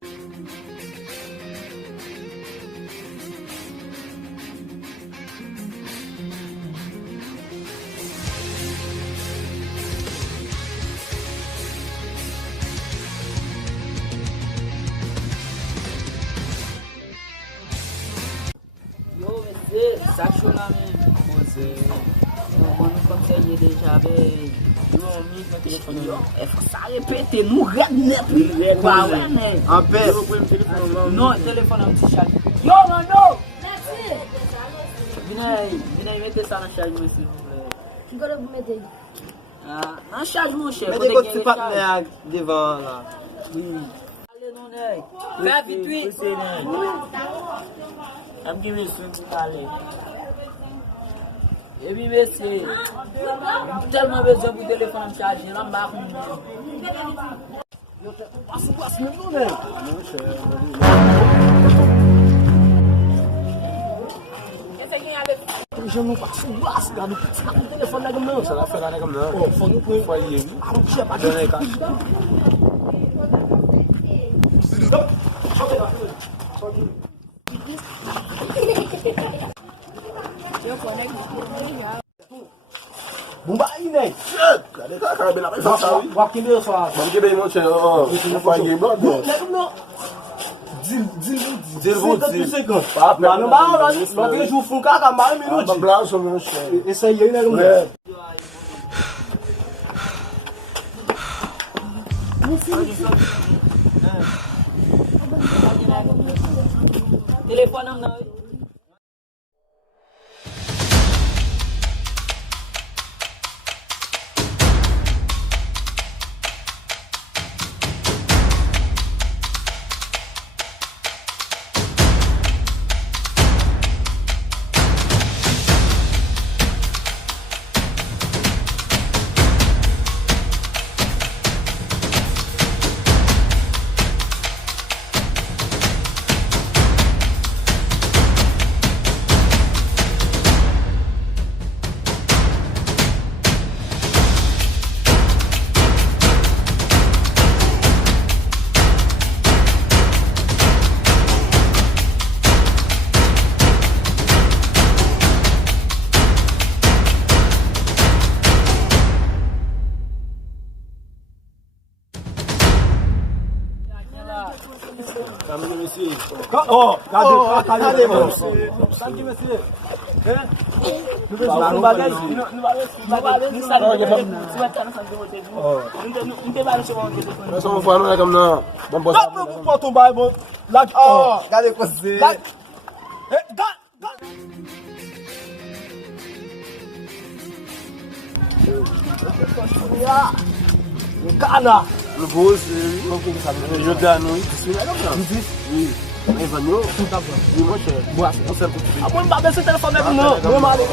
Sachou la men, mwen konseye deja be, yon mi nan telefon yo, e fwa sa repete, nou red net, pa wè net. Anpe, Non, telefon an ti chal. Yo man no! Vina yi mette sa nan chal mwen si mwen. Ki kote pou mette? Nan chal mwen chè, mette kote si pat ne ak devan la. Ale non ney, fè vitwi. Am ki mè sou pou kale. E bi mè se, telman bezon pou telefon am chaje, lan bak mwen. Pas men nou ne? Jen nou pas sou bas, gade nou piti ka pou telefon nagam nan. Sa la fè la nagam nan. Fon nou pou fwa yevi. A nou kje pa jene ka. Bumba ine. Kade ta karabe la pe fa sa wi. Wak kinde sa. Mwen ke be yon che, fwa yi game blog. Nagam nan. Dil vout. Pa ap Nan ba nan ni. Lò ke jou foun kaka ma yon minouti. Ba blan son minouti. E se yon nagam nan. Telefon am nan. Kami mesi. Kade moun. Sanki mesi. Nou bagay. Mwen son fwa nou nagam nan. Ban boss. Pou potou bay bon. Lak. Gade kose. Lak. Kana. Le boss, yo dan nou. Disi nagam nan. Oui. Evan yo. Di mwen che. Mwen ba bese telefon nagam nan. Mwen male.